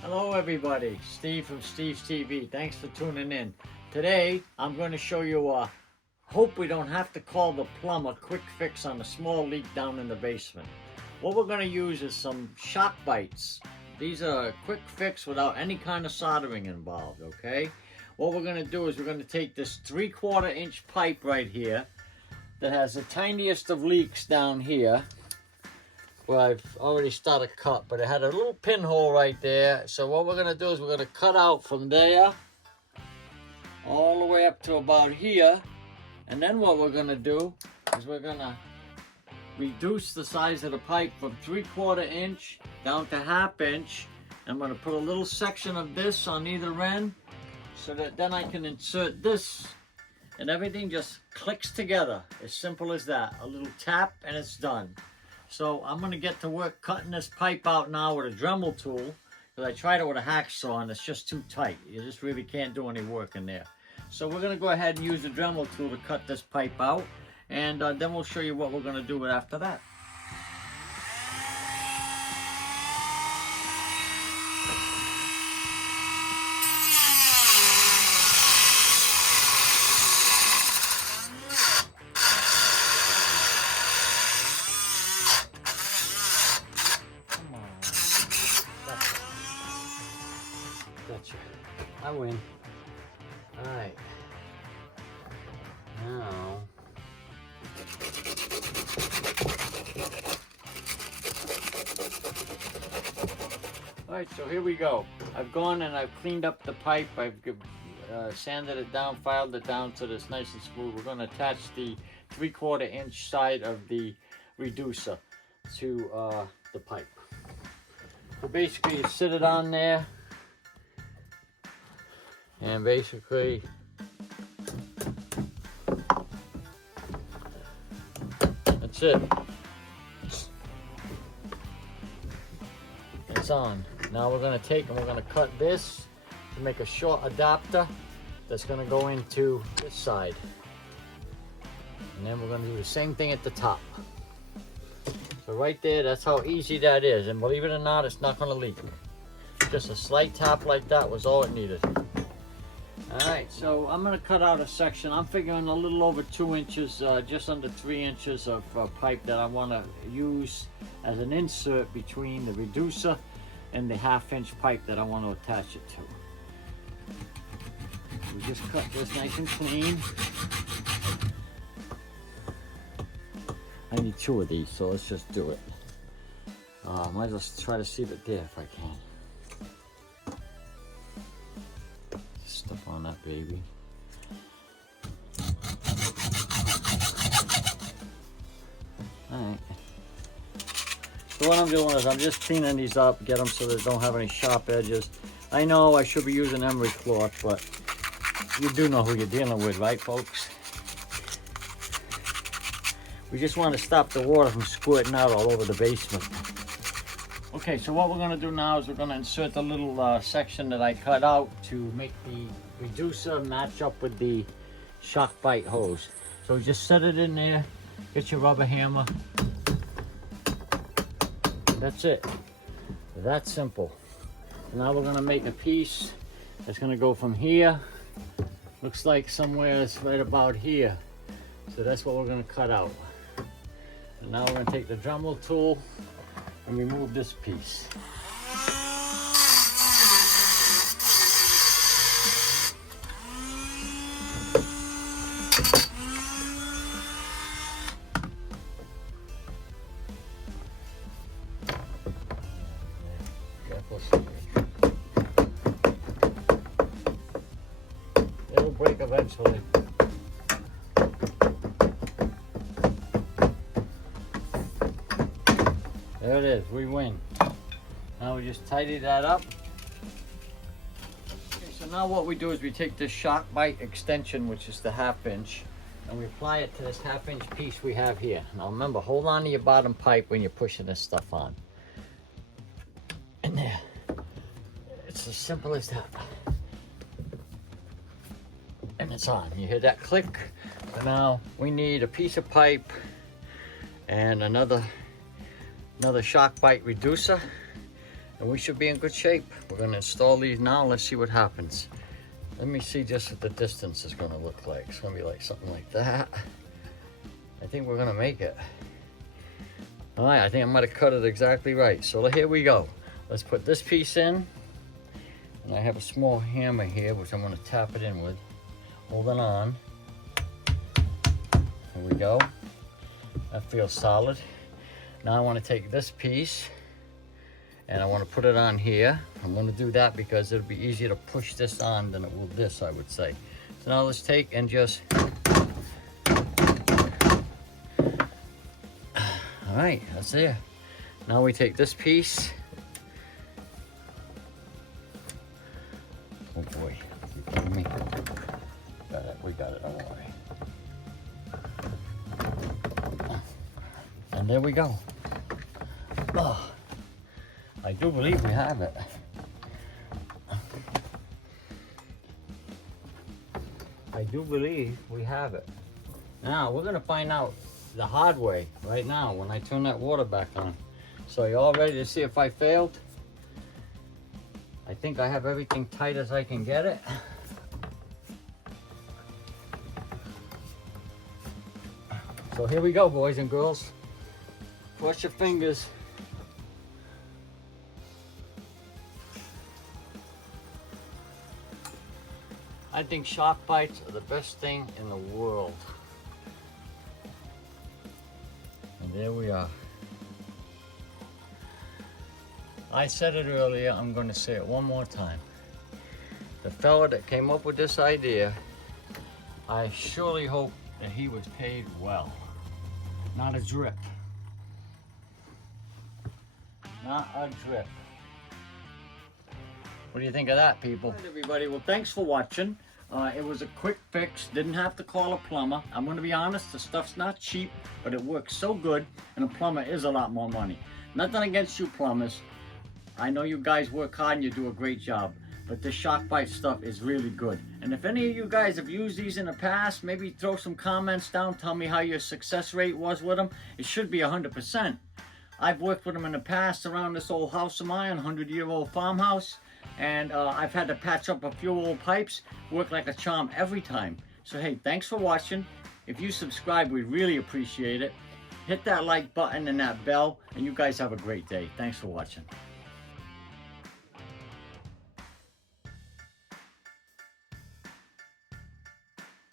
Hello everybody, Steve from Steve's TV. Thanks for tuning in. Today I'm going to show you hope we don't have to call the plumber quick fix on a small leak down in the basement. What we're going to use is some SharkBites. These are a quick fix without any kind of soldering involved, okay? What we're going to do is we're going to take this 3/4 inch pipe right here that has the tiniest of leaks down here. Well, I've already started cut, but it had a little pinhole right there. So what we're gonna do is we're gonna cut out from there all the way up to about here. And then what we're gonna do is we're gonna reduce the size of the pipe from 3/4 inch down to 1/2 inch. I'm gonna put a little section of this on either end so that then I can insert this and everything just clicks together. As simple as that. A little tap and it's done. So I'm going to get to work cutting this pipe out now with a Dremel tool, because I tried it with a hacksaw and it's just too tight. You just really can't do any work in there. So we're going to go ahead and use the Dremel tool to cut this pipe out, and then we'll show you what we're going to do with after that. Gotcha. I win. Alright. Now. Alright, so here we go. I've gone and I've cleaned up the pipe. I've sanded it down, filed it down so that it's nice and smooth. We're going to attach the 3/4 inch side of the reducer to the pipe. So basically you sit it on there. And basically, that's it. It's on. Now we're going to take and we're going to cut this to make a short adapter that's going to go into this side. And then we're going to do the same thing at the top. So right there, that's how easy that is. And believe it or not, it's not going to leak. Just a slight tap like that was all it needed. Alright, so I'm going to cut out a section. I'm figuring a little over 2 inches, just under 3 inches of pipe that I want to use as an insert between the reducer and the 1/2 inch pipe that I want to attach it to. We just cut this nice and clean. I need 2 of these, so let's just do it. Might as well try to seal it there if I can. Stuff on that baby. Alright. So what I'm doing is I'm just cleaning these up, get them so they don't have any sharp edges. I know I should be using emery cloth, but you do know who you're dealing with, right folks? We just want to stop the water from squirting out all over the basement. Okay, so what we're going to do now is we're going to insert the little section that I cut out to make the reducer match up with the SharkBite hose. So just set it in there, get your rubber hammer. That's it. That's simple. Now we're going to make a piece that's going to go from here. Looks like somewhere it's right about here. So that's what we're going to cut out. And now we're going to take the Dremel tool and remove this piece. Careful. It'll break eventually. There it is, we win. Now we just tidy that up. Okay, so now what we do is we take this SharkBite extension, which is the 1/2 inch, and we apply it to this 1/2 inch piece we have here. Now remember, hold on to your bottom pipe when you're pushing this stuff on. And there. It's as simple as that. And it's on. You hear that click? So now we need a piece of pipe and another SharkBite reducer, and we should be in good shape. We're gonna install these now. Let's see what happens. Let me see just what the distance is gonna look like. It's gonna be like something like that. I think we're gonna make it. All right, I think I might have cut it exactly right. So here we go. Let's put this piece in. And I have a small hammer here, which I'm gonna tap it in with. Hold it on. Here we go. That feels solid. Now I wanna take this piece and I wanna put it on here. I'm gonna do that because it'll be easier to push this on than it will this, I would say. So now let's take and just, all right, that's there. Now we take this piece. Oh boy, you kidding me? Got it, we got it, don't worry. And there we go. Oh, I do believe we have it. I do believe we have it. Now we're gonna find out the hard way right now when I turn that water back on. So you all ready to see if I failed? I think I have everything tight as I can get it. So here we go, boys and girls. Cross your fingers. I think shark bites are the best thing in the world. And there we are. I said it earlier, I'm going to say it one more time. The fella that came up with this idea, I surely hope that he was paid well. Not a drip. Not a drip. What do you think of that, people? All right, everybody, well, thanks for watching. It was a quick fix, didn't have to call a plumber. I'm gonna be honest, the stuff's not cheap, but it works so good, and a plumber is a lot more money. Nothing against you plumbers. I know you guys work hard and you do a great job, but this SharkBite stuff is really good. And if any of you guys have used these in the past, maybe throw some comments down, tell me how your success rate was with them. It should be 100%. I've worked with them in the past around this old house of mine, 100-year-old farmhouse. And I've had to patch up a few old pipes, work like a charm every time. So hey, thanks for watching. If you subscribe, we really appreciate it. Hit that like button and that bell, and you guys have a great day. Thanks for watching.